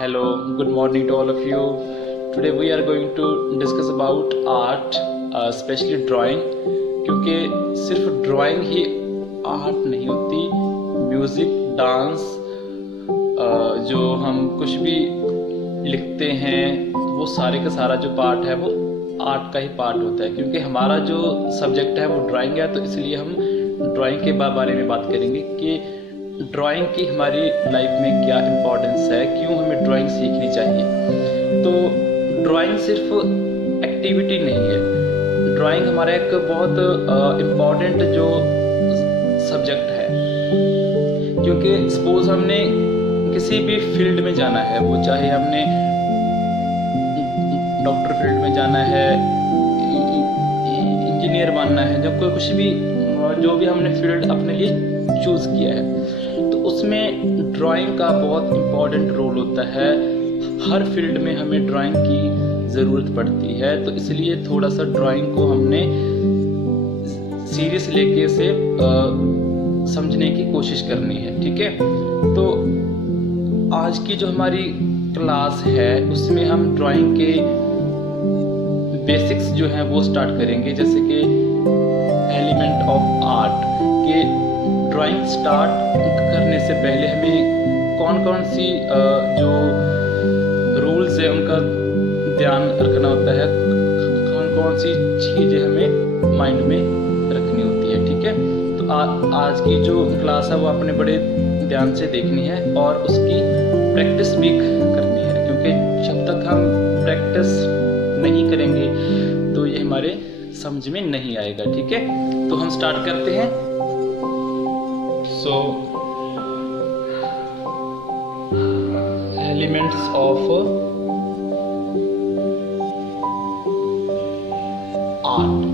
Hello, good morning to all of you. Today we are going to discuss about art, especially drawing, क्योंकि सिर्फ drawing ही art नहीं होती। Music, dance, जो हम कुछ भी लिखते हैं वो सारे का सारा जो पार्ट है वो आर्ट का ही पार्ट होता है। क्योंकि हमारा जो सब्जेक्ट है वो ड्राइंग है, तो इसलिए हम ड्राइंग के बारे में बात करेंगे कि ड्राइंग की हमारी लाइफ में क्या इम्पोर्टेंस है, क्यों हमें ड्राइंग सीखनी चाहिए। तो ड्राइंग सिर्फ एक्टिविटी नहीं है, ड्राइंग हमारा एक बहुत इम्पॉर्टेंट जो सब्जेक्ट है। क्योंकि सपोज हमने किसी भी फील्ड में जाना है, वो चाहे हमने डॉक्टर फील्ड में जाना है, इंजीनियर बनना है, जब कोई कुछ भी जो भी हमने फील्ड अपने लिए चूज़ किया है, तो उसमें ड्राइंग का बहुत इम्पोर्टेंट रोल होता है। हर फील्ड में हमें ड्राइंग की ज़रूरत पड़ती है, तो इसलिए थोड़ा सा ड्राइंग को हमने सीरियस लेके से समझने की कोशिश करनी है। ठीक है, तो आज की जो हमारी क्लास है उसमें हम ड्राइंग के बेसिक्स जो हैं वो स्टार्ट करेंगे, जैसे कि एलिमेंट ऑफ आर्ट के ड्राइंग स्टार्ट करने से पहले हमें कौन कौन सी जो रूल्स है उनका ध्यान रखना होता है, कौन कौन सी चीज़ें हमें माइंड में रखनी होती है। ठीक है, तो आज की जो क्लास है वो आपने बड़े ध्यान से देखनी है और उसकी प्रैक्टिस भी करनी है, क्योंकि जब तक हम प्रैक्टिस नहीं करेंगे तो ये हमारे समझ में नहीं आएगा। ठीक है, तो हम स्टार्ट करते हैं। So elements of art.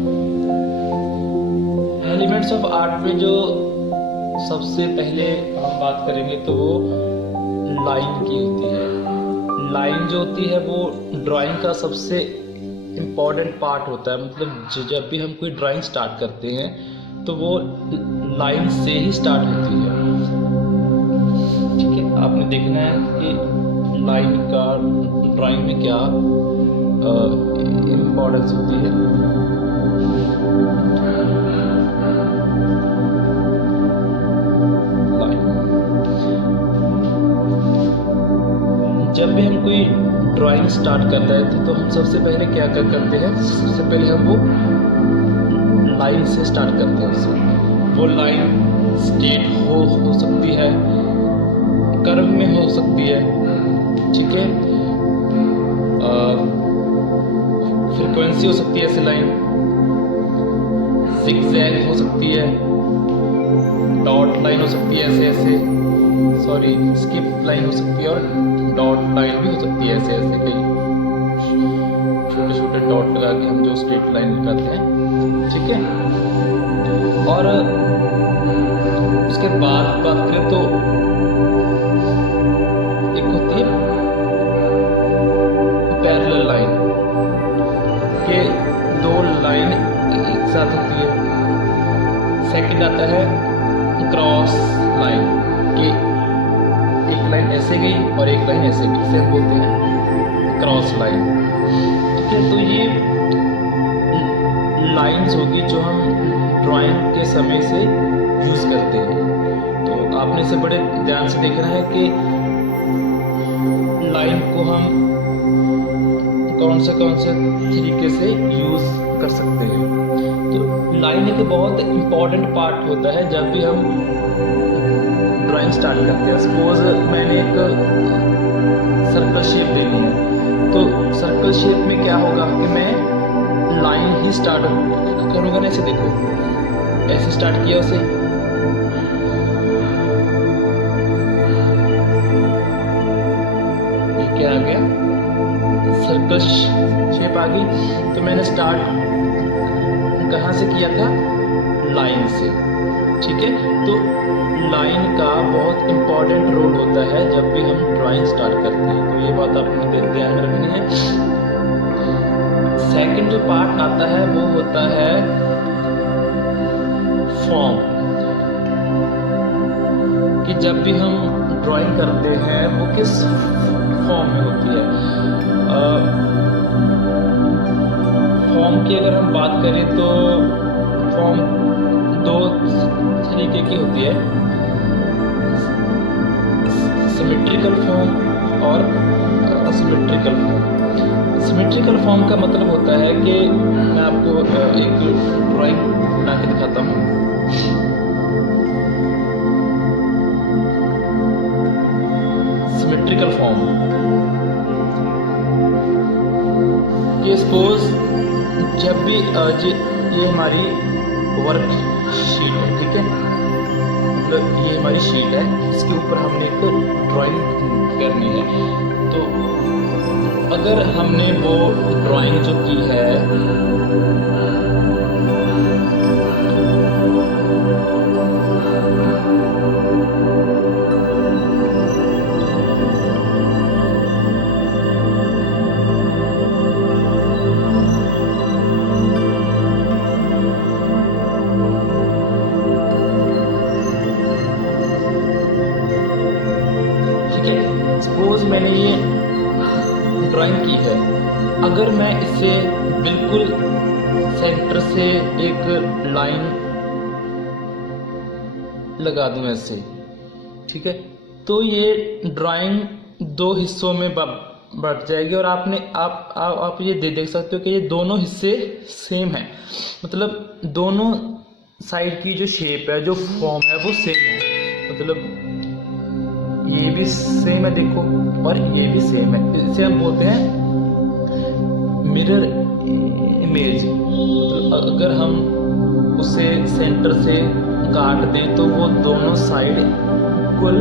Elements of art में जो सबसे पहले हम बात करेंगे तो वो लाइन की होती है। लाइन जो होती है वो ड्राइंग का सबसे इम्पॉर्टेंट पार्ट होता है। मतलब जब भी हम कोई ड्राइंग स्टार्ट करते हैं तो वो लाइन से ही स्टार्ट होती है। ठीक है, आपने देखना है कि लाइन का ड्राइंग में क्या इम्पोर्टेंस होती है। जब भी हम कोई ड्राइंग स्टार्ट करता है तो हम सबसे पहले क्या करते हैं, सबसे पहले हम वो लाइन से स्टार्ट करते हैं। उससे वो लाइन स्ट्रेट हो सकती है, कर्व में हो सकती है। ठीक है, फ्रीक्वेंसी हो सकती है ऐसे लाइन, जिगजैग हो सकती है, डॉट लाइन हो सकती है ऐसे स्किप लाइन हो सकती है, और डॉट लाइन भी हो सकती है ऐसे कई छोटे छोटे डॉट लगा के हम जो स्ट्रेट लाइन लगाते हैं। ठीक है, और उसके बाद बात करें तो एक होती है पैरेलल लाइन, के दो लाइन एक साथ होती है। सेकंड आता है क्रॉस लाइन, कि एक लाइन ऐसे गई और एक लाइन ऐसे गई, इसे हम बोलते हैं क्रॉस लाइन। ठीक है, तो ये लाइंस होगी जो हम ड्राइंग के समय से यूज़ करते हैं। तो आपने इसे बड़े ध्यान से देखना है कि लाइन को हम कौन से तरीके से यूज़ कर सकते हैं। तो लाइन एक बहुत इम्पॉर्टेंट पार्ट होता है जब भी हम ड्राइंग स्टार्ट करते हैं। सपोज मैंने एक सर्कल शेप देनी है, तो सर्कल शेप में क्या होगा कि मैं लाइन ही स्टार्ट करूँगा ना। ऐसे देखो, ऐसे स्टार्ट किया उसे, ये क्या आ गया, सर्कल शेप आ गई। तो मैंने स्टार्ट कहाँ से किया था, लाइन से। ठीक है, तो लाइन का बहुत इम्पॉर्टेंट रोल होता है जब भी हम ड्राइंग स्टार्ट करते हैं, तो ये बात आपने ध्यान में रखनी है। सेकंड जो पार्ट आता है वो होता है फॉर्म, कि जब भी हम ड्राइंग करते हैं वो किस फॉर्म में होती है। फॉर्म की अगर हम बात करें तो फॉर्म दो तरीके की होती है, सिमेट्रिकल फॉर्म और असिमेट्रिकल फॉर्म। सिमेट्रिकल फॉर्म का मतलब होता है कि मैं आपको एक ड्राइंग बना के दिखाता हूँ। सिमेट्रिकल फॉर्म ये सपोज जब भी ये हमारी वर्क शीट है, ठीक है, मतलब ये हमारी शीट है, इसके ऊपर हमने एक ड्राइंग करनी है। तो अगर हमने वो ड्राइंग जो की है सपोज मैंने ये ड्राइंग की है, अगर मैं इसे बिल्कुल सेंटर से एक लाइन लगा दूं ऐसे, ठीक है, तो ये ड्राइंग दो हिस्सों में बढ़ जाएगी और आप ये देख सकते हो कि ये दोनों हिस्से सेम है, मतलब दोनों साइड की जो शेप है, जो फॉर्म है वो सेम है, मतलब ये भी सेम है देखो और ये भी सेम है। इसे हम बोलते हैं मिरर इमेज। मतलब अगर हम उसे सेंटर से काट दें तो वो दोनों साइड इक्वल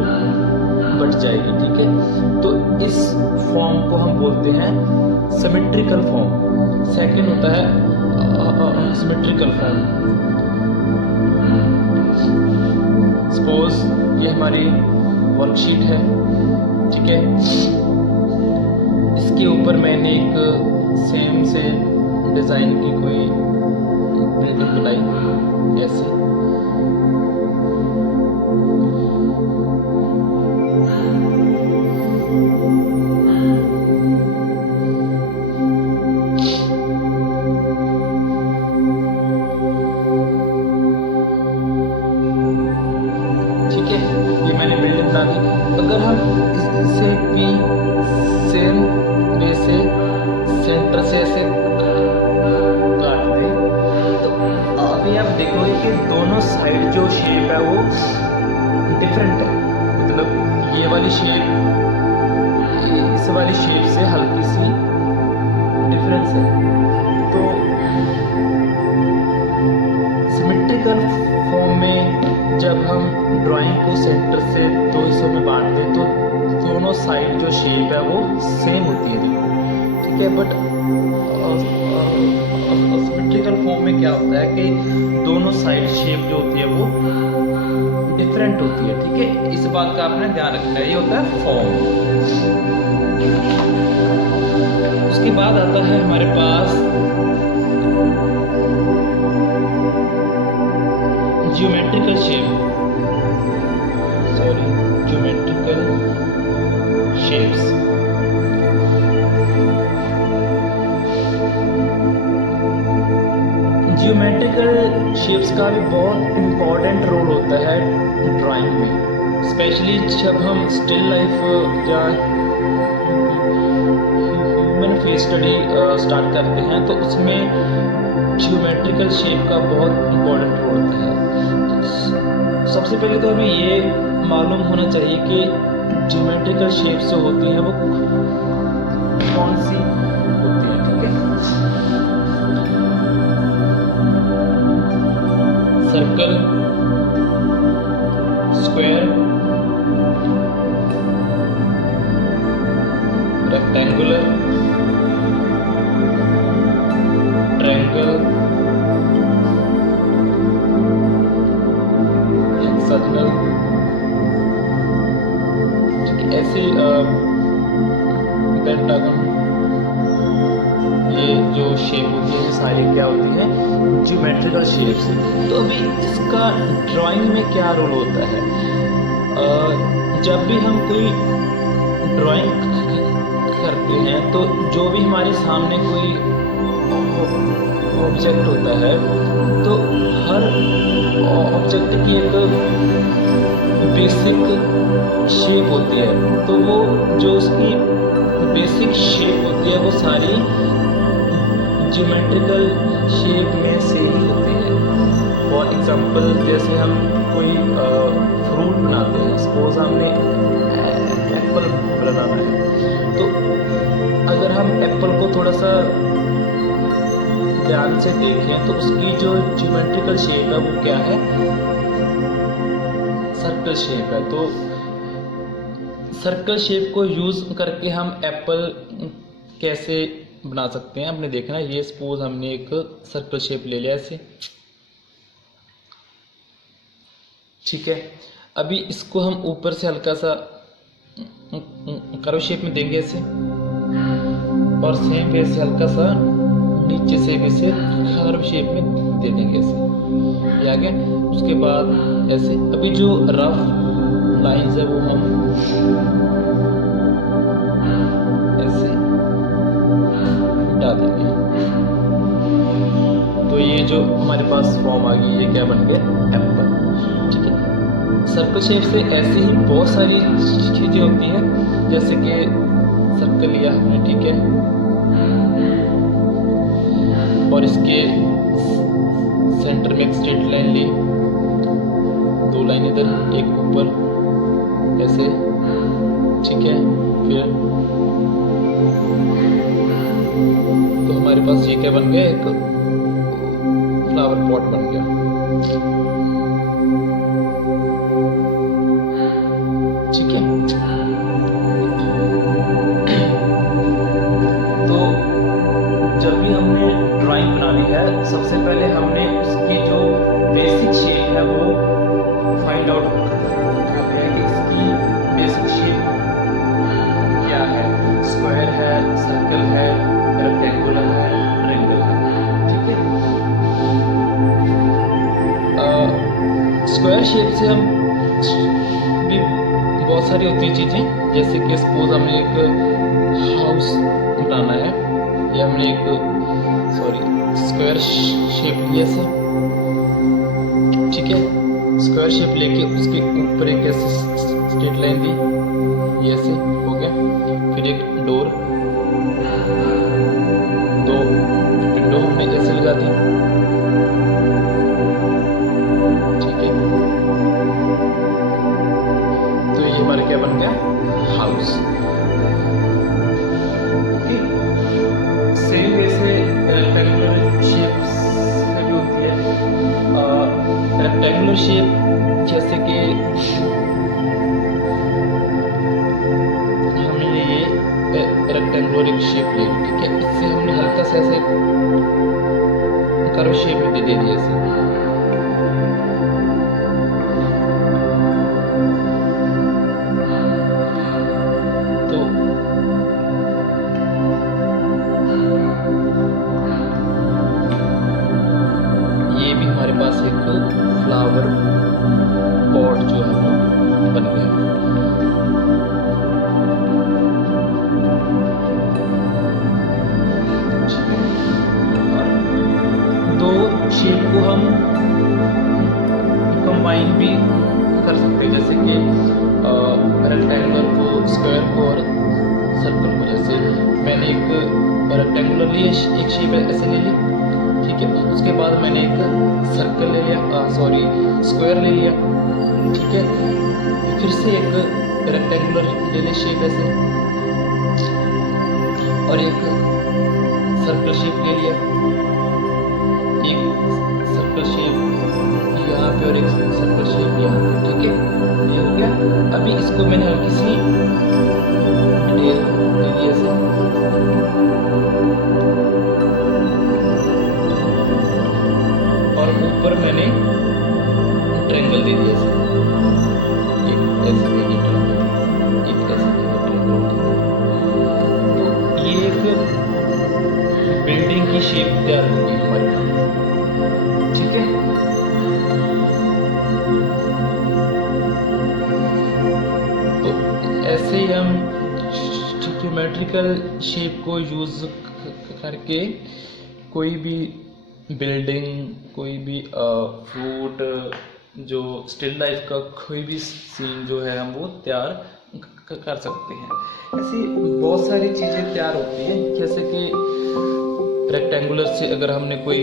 बढ़ जाएगी, ठीक है। तो इस फॉर्म को हम बोलते हैं सिमेट्रिकल फॉर्म। सेकंड होता है सिमेट्रिकल फॉर्म। सपोज ये हमारी वर्कशीट है, ठीक है, इसके ऊपर मैंने एक सेम से डिज़ाइन की कोई बिल्डिंग बनाई ऐसे, ठीक है, ये मैंने बिल्डिंग बना दी। अगर हम इसे भी सेम वे से सेंटर से ऐसे काट दें तो अभी आप देखोगे कि दोनों साइड जो शेप है वो डिफरेंट है, मतलब ये वाली शेप इस वाली शेप से हल्की सी डिफरेंस है। तो सिमेट्रिकल फॉर्म में जब हम ड्राइंग को सेंटर से दो हिस्सों में बांट दें तो दोनों साइड जो शेप है वो सेम होती है, ठीक है। बट सिमेट्रिकल फॉर्म में क्या होता है कि दोनों साइड शेप जो होती है वो डिफरेंट होती है, ठीक है। इस बात का आपने ध्यान रखना है। ये होता है फॉर्म। उसके बाद आता है हमारे पास geometrical shape, geometrical shapes. Geometrical shapes का भी बहुत इम्पोर्टेंट रोल होता है ड्राइंग में, स्पेशली जब हम स्टिल लाइफ या ह्यूमन फेस स्टडी स्टार्ट करते हैं तो उसमें ज्योमेट्रिकल शेप का बहुत इम्पोर्टेंट रोल होता है। सबसे पहले तो हमें ये मालूम होना चाहिए कि ज्योमेट्रिकल शेप्स जो होती हैं वो कौन सी होती हैं, ठीक है। Circle, square, rectangular, triangle, hexagonal, ऐसे पेंटागन, ये जो शेप होती है सारी क्या होती है ज्योमेट्रिकल शेप्स। तो अभी इसका ड्राइंग में क्या रोल होता है? जब भी हम कोई ड्राइंग तो जो भी हमारे सामने कोई ऑब्जेक्ट होता है तो हर ऑब्जेक्ट की एक बेसिक शेप होती है, तो वो जो उसकी बेसिक शेप होती है वो सारी ज्योमेट्रिकल शेप में से ही होती है। फॉर एग्जांपल जैसे हम कोई फ्रूट बनाते हैं, सपोज हमने एप्पल बनाना है, तो अगर हम एप्पल को थोड़ा सा ध्यान से देखें तो उसकी जो ज्योमेट्रिकल शेप है वो क्या है, सर्कल शेप है। तो सर्कल शेप को यूज करके हम एप्पल कैसे बना सकते हैं, आपने देखना। ये सपोज हमने एक सर्कल शेप ले लिया ऐसे, ठीक है। अभी इसको हम ऊपर से हल्का सा कर्व शेप में देंगे ऐसे, और सेम वैसे हल्का सा नीचे से भी इसे कर्व शेप में दे देंगे ऐसे, ये आ गया। उसके बाद ऐसे अभी जो रफ लाइंस है वो हम ऐसे हटा देंगे। तो ये जो हमारे पास फॉर्म आ गई, ये क्या बन गया, एप्पल, ठीक है। सर्कल शेप से ऐसे ही बहुत सारी चीजें होती हैं, जैसे कि सर्कल लिया हमने, ठीक है, और इसके सेंटर में एक स्ट्रेट लाइन ली, दो लाइन इधर एक ऊपर ऐसे, ठीक है। फिर तो हमारे पास ये क्या बन गया, एक फ्लावर पॉट बन गया, ठीक है। तो जब भी हमने ड्राइंग बनानी है, सबसे पहले हमने उसकी जो बेसिक शेप है वो फाइंड आउट करते हैं कि इसकी बेसिक शेप क्या है, स्क्वायर है, सर्कल है, रेक्टेंगुलर है, ट्रायंगल है, ठीक है। स्क्वायर शेप से हम भी बहुत सारी होती है चीज़ें, जैसे कि सपोज हमें एक हाउस बनाना है, या हमने एक स्क्वायर शेप लिया से, ठीक है। स्क्वायर शेप लेके उसके ऊपर एक ऐसे स्ट्रेट लाइन दी, ये ऐसे हो गया। फिर एक डोर, दो विंडो हमने ऐसे लगा दी, ठीक है। तो ये हमारा क्या बन गया, हाउस। सेम वैसे रेक्टेंगुलर शेप्स भी होती है। रेक्टेंगुलर शेप जैसे कि हमने ये रेक्टेंगुलर एक शेप ली, ठीक है। इससे हमने हल्का सा ऐसे कर्व शेप में दे दी ऐसे, तो ये भी हमारे पास एक फ्लावर पॉट जो है वो बन गया। दो शेप को हम कंबाइन भी कर सकते हैं, जैसे कि रेक्टेंगुलर को, स्क्वायर को और सर्कल को। जैसे मैंने एक रेक्टेंगुलर लिए, एक शेप ऐसे ले ली, ठीक है। उसके बाद मैंने एक सर्कल ले लिया, स्क्वायर ले लिया, ठीक है। फिर से एक रेक्टेंगुलर ले लिया शेप ऐसे, और एक सर्कल शेप ले लिया, एक सर्कल शेप यहाँ पे और एक सर्कल शेप यहाँ पे, ठीक है। ये हो गया। अभी इसको मैंने हल्की सी डिटेल दे दी ऐसे, और ऊपर मैंने ट्रायंगल दे दिया ऐसे, एक ऐसे दे दिया ट्रायंगल, एक ऐसे दे दिया ट्रायंगल। तो ये एक बिल्डिंग की शेप तैयार हो गई हमारे पास, ठीक है। तो ऐसे ही हम, ठीक ज्योमेट्रिकल शेप को यूज़ करके कोई भी बिल्डिंग, कोई भी फ्रूट, जो स्टिल लाइफ का कोई भी सीन जो है हम वो तैयार कर सकते हैं। ऐसी बहुत सारी चीज़ें तैयार होती हैं, जैसे कि रेक्टेंगुलर से अगर हमने कोई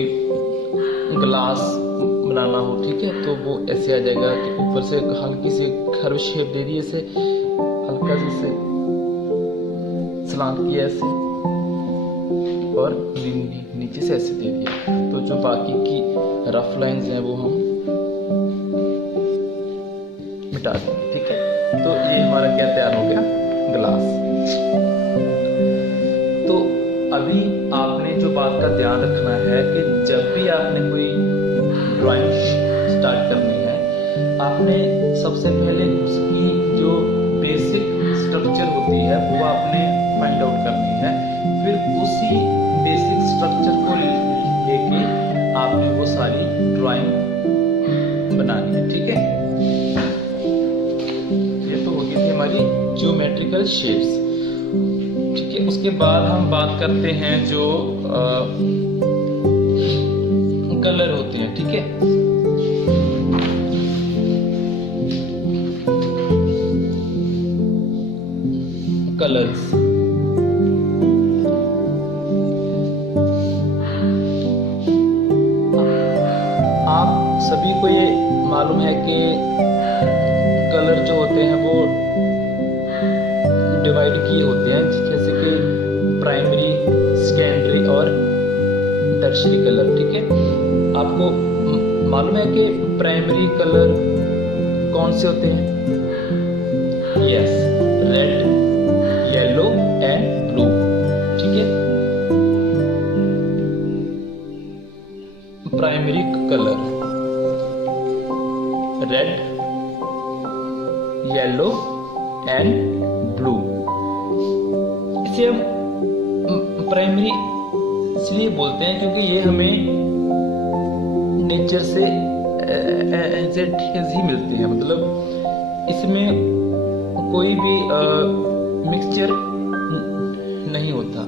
ग्लास बनाना हो, ठीक है, तो वो ऐसे आ जाएगा कि ऊपर से हल्की सी कर्व शेप दे दी, ऐसे हल्का से सलांत किया ऐसे, और नीचे से ऐसे दे दिया। तो जो बाकी की रफ लाइंस हैं वो हम मिटा देंगे, ठीक है। तो ये हमारा क्या तैयार हो गया, ग्लास। तो अभी आपने जो बात का ध्यान रखना है कि जब भी आपने कोई ड्राइंग स्टार्ट करनी है, आपने सबसे पहले उसकी जो बेसिक स्ट्रक्चर होती है वो आपने फाइंड आउट करनी है। फिर उसी बेसिक स्ट्रक्चर को लेके आपने वो सारी ड्राइंग बनानी है, ठीक है। ये तो होगी थी हमारी ज्योमेट्रिकल शेप्स, ठीक है। उसके बाद हम बात करते हैं जो कलर होते हैं, ठीक है। कलर्स, आप सभी को ये मालूम है कि कलर जो होते हैं वो डिवाइड किए होते हैं, जैसे कि प्राइमरी, सेकेंडरी और टर्शियरी कलर, ठीक है। आपको मालूम है कि प्राइमरी कलर कौन से होते हैं? Yes, red, yellow and blue, ठीक है। Primary colour red, yellow and blue. इसे हम प्राइमरी इसलिए बोलते हैं क्योंकि ये हमें नेचर से ही मिलते हैं, मतलब इसमें कोई भी मिक्सचर नहीं होता।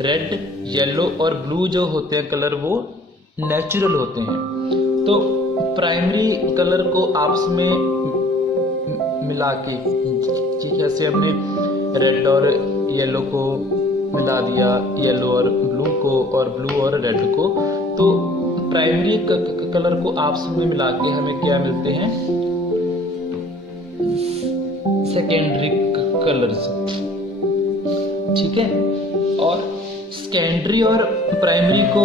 रेड, येलो और ब्लू जो होते हैं कलर वो नेचुरल होते हैं। तो प्राइमरी कलर को आपस में मिला के, ठीक है, जैसे हमने रेड और येलो को मिला दिया, येलो और ब्लू को, और ब्लू और रेड को, तो प्राइमरी कलर को आपस में मिला के हमें क्या मिलते हैं? सेकेंडरी कलर्स, ठीक है। और सेकेंडरी और प्राइमरी को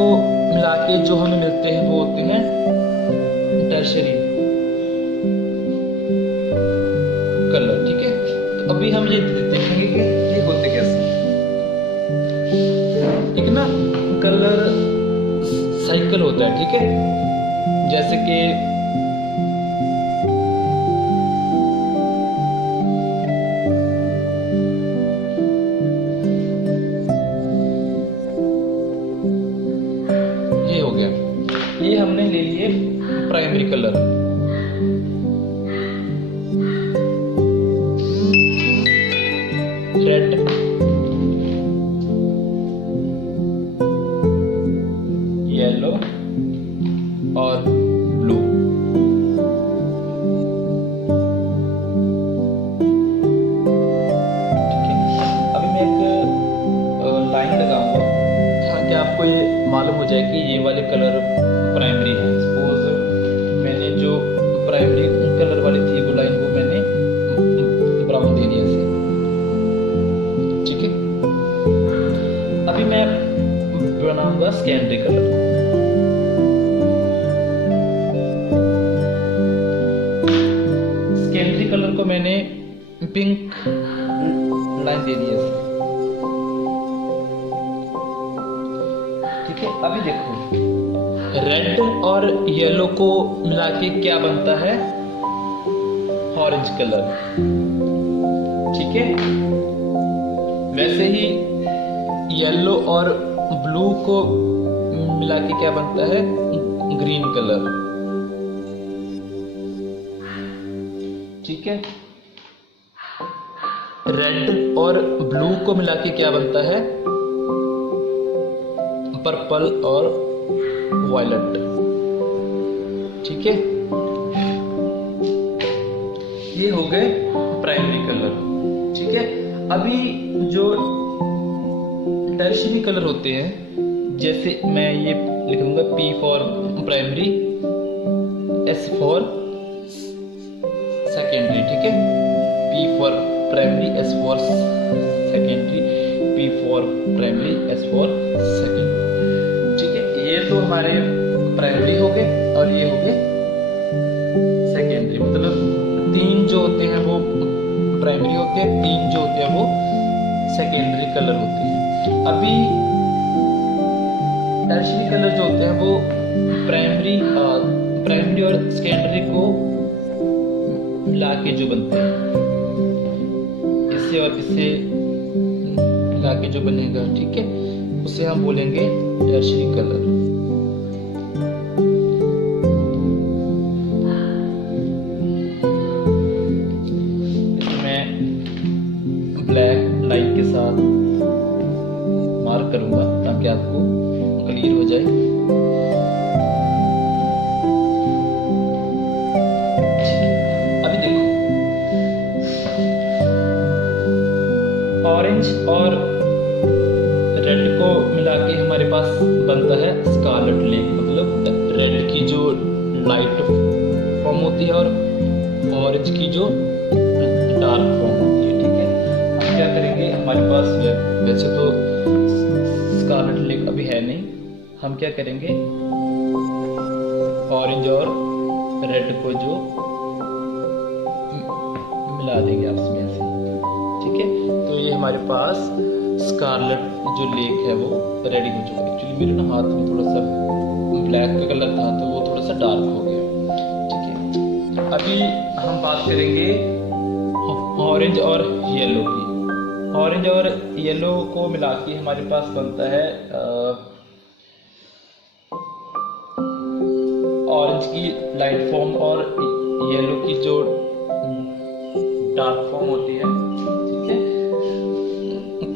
मिला के जो हमें मिलते हैं वो होते हैं टर्शियरी कलर, ठीक है। तो अभी हम ये देखेंगे कि ये होते कैसे। एक ना कलर साइकिल होता है, ठीक है, जैसे कि ये हो गया, ये हमने ले लिए प्राइमरी कलर। रेड, येलो और ब्लू, ठीक है। अभी मैं एक लाइन लगाऊंगा ताकि आपको ये मालूम हो जाए कि ये वाले कलर प्राइमरी है। सपोज मैंने जो प्राइमरी कलर वाली थी वो लाइन को मैंने ब्राउन दे दिया, ठीक है। अभी मैं बनाऊंगा सेकेंडरी कलर। सेकेंडरी कलर को मैंने पिंक लाइन दे दी है, ठीक है। अभी देखो, रेड और येलो को मिला के क्या बनता है? ऑरेंज कलर, ठीक है। वैसे ही येलो और ब्लू को मिला के क्या बनता है? ग्रीन कलर, ठीक है। रेड और ब्लू को मिला के क्या बनता है, पर्पल और वायलेट। ठीक है, ये हो गए प्राइमरी कलर। ठीक है, अभी जो टर्शियरी कलर होते हैं, जैसे मैं ये लिख दूंगा P for primary, S for secondary. ठीक है, P for primary, S for secondary, P for primary, S for secondary. ठीक है, ये तो हमारे प्राइमरी हो गए और ये हो गए सेकेंडरी। मतलब 3 जो होते हैं वो प्राइमरी होते हैं, 3 जो होते हैं वो सेकेंडरी कलर होते हैं। अभी टर्शियरी कलर जो होते हैं वो प्राइमरी और सेकेंडरी को मिला के जो बनते हैं, इससे और इससे मिला के जो बनेगा, ठीक है, उसे हम बोलेंगे टर्शियरी कलर। मैं ब्लैक लाइन के साथ मार्क करूंगा ताकि आपको क्लियर हो जाए। अभी देखो, ऑरेंज और रेड को मिला के हमारे पास बनता है स्कारलेट लेक। मतलब रेड की जो लाइट फॉर्म होती है और ऑरेंज की जो डार्क फॉर्म होती है। ठीक है, हम क्या करेंगे, हमारे पास वैसे तो स्कारलेट लेक अभी है नहीं, हम क्या करेंगे, ऑरेंज और रेड को जो मिला देंगे आपस में ऐसे। ठीक है, तो ये हमारे पास स्कारलेट जो लेक है वो रेडी हो चुका है। एक्चुअली मेरे ना हाथ में थोड़ा सा ब्लैक का कलर था तो वो थोड़ा सा डार्क हो गया। ठीक है, अभी हम बात करेंगे ऑरेंज और येलो की। ऑरेंज और येलो को मिला के हमारे पास बनता है ऑरेंज की लाइट फॉर्म और येलो की जो डार्क फॉर्म होती है। ठीक है,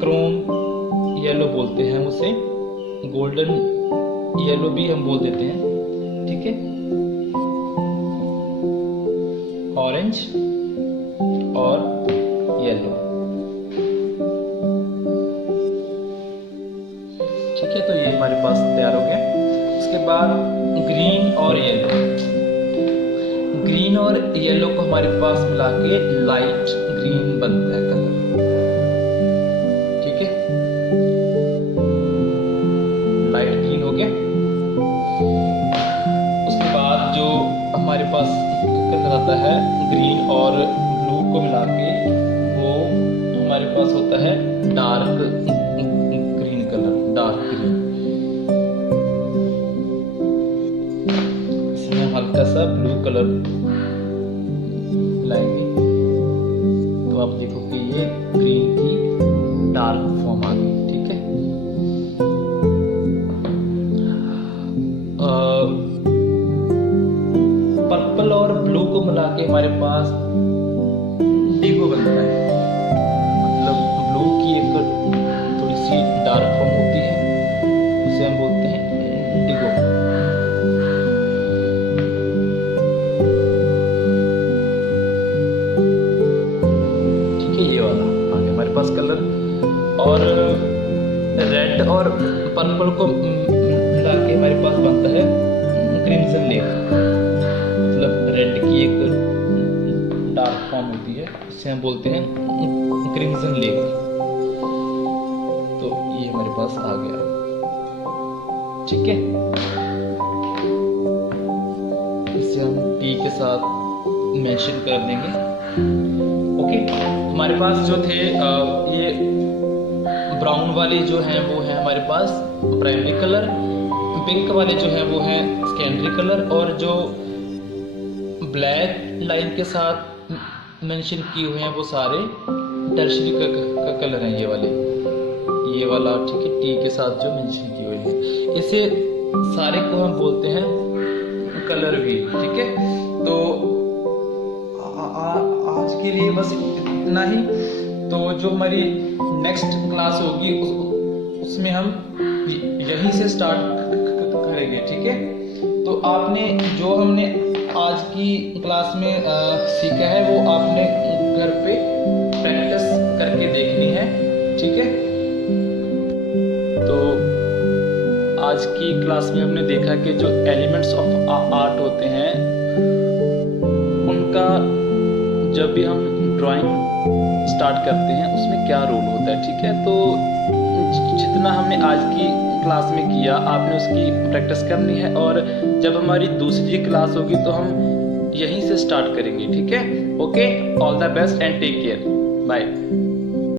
क्रोम येलो बोलते हैं उसे, गोल्डन येलो भी हम बोल देते हैं। ठीक है, ऑरेंज और येलो। ठीक है, तो ये हमारे पास तैयार हो गया। उसके बाद ग्रीन और येलो। ग्रीन और येलो को हमारे पास मिला के लाइट ग्रीन बनता है कलर। ठीक है, लाइट ग्रीन हो गया। उसके बाद जो हमारे पास कलर आता है ग्रीन और ब्लू को मिला के, वो हमारे पास होता है dark green colour, dark green. इसमें हल्का सा ब्लू कलर लाएंगे तो आप देखो कि ये ग्रीन की डार्क फॉर्म आ गई। ठीक है, पर्पल और ब्लू को मिला के हमारे पास इंडिगो बनता है। मतलब ब्लू की एक थोड़ी सी डार्क फॉर्म होती है, उसे हम बोलते हैं इंडिगो। ठीक है, ये वाला आ गया हमारे पास कलर। और रेड और पर्पल को मिला के हमारे पास बनता है क्रिम्सन लेक। मतलब रेड की एक डार्क फॉर्म होती है, इसे हम बोलते हैं क्रिम्सन लेक। तो ये हमारे पास आ गया। ठीक है, इसे हम P के साथ मेंशन कर देंगे। ओके, हमारे पास जो थे ये ब्राउन वाले जो हैं वो है हमारे पास प्राइमरी कलर, पिंक वाले जो हैं वो हैं सेकेंडरी कलर, और जो ब्लैक लाइन के साथ मेंशन किए हुए हैं वो सारे टर्शियरी का कलर हैं, ये वाला। ठीक है, टी के साथ जो मेंशन किए हुए हैं, इसे सारे को हम बोलते हैं कलर व्हील। ठीक है, तो आज के लिए बस इतना ही। तो जो हमारी नेक्स्ट क्लास होगी उसमें हम यहीं से स्टार्ट करेंगे, ठीक है। तो आपने जो हमने आज की क्लास में सीखा है वो आपने घर पे प्रैक्टिस करके देखनी है, ठीक है। तो आज की क्लास में हमने देखा कि जो एलिमेंट्स ऑफ आर्ट होते हैं उनका जब भी हम ड्राइंग स्टार्ट करते हैं उसमें क्या रोल होता है, ठीक है। तो जितना हमने आज की क्लास में किया आपने उसकी प्रैक्टिस करनी है, और जब हमारी दूसरी क्लास होगी तो हम यहीं से स्टार्ट करेंगे, ठीक है। Okay, all the best and take care, bye.